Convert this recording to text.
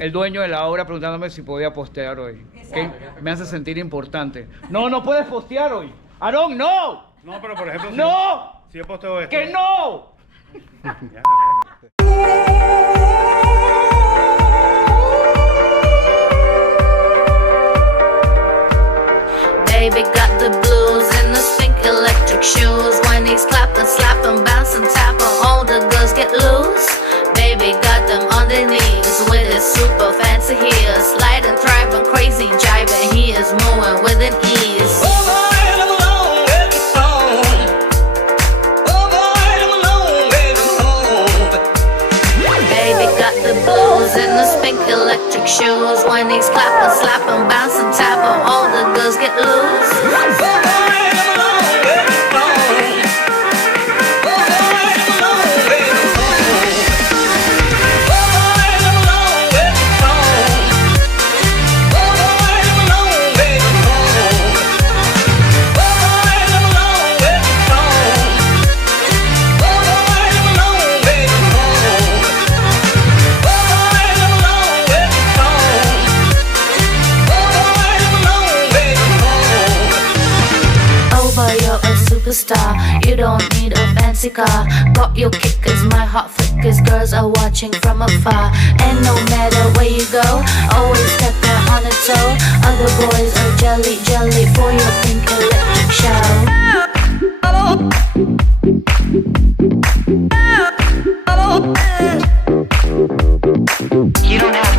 el dueño de la obra preguntándome si podía postear hoy. ¿Okay? Me hace sentir importante. No, no puedes postear hoy. Aaron, no. No, pero por ejemplo, No. si yo posteo esto. ¡Que no! Ya, Baby got the blues in the pink electric shoes. When he's clapping, slapping, bouncing, tapping, all the girls get loose. Baby got them on their knees with his super fancy heels. Sliding, thriving, crazy, jiving, he is moving with an ease. Baby got the blues in the pink electric shoes. When he's clapping, slapping, bouncing, tapping, all the girls get loose. Superstar, you don't need a fancy car. Got your kickers, my heart flickers. Girls are watching from afar. And no matter where you go, always stepping on a toe. Other boys are jelly, jelly for your pink electric show. You don't have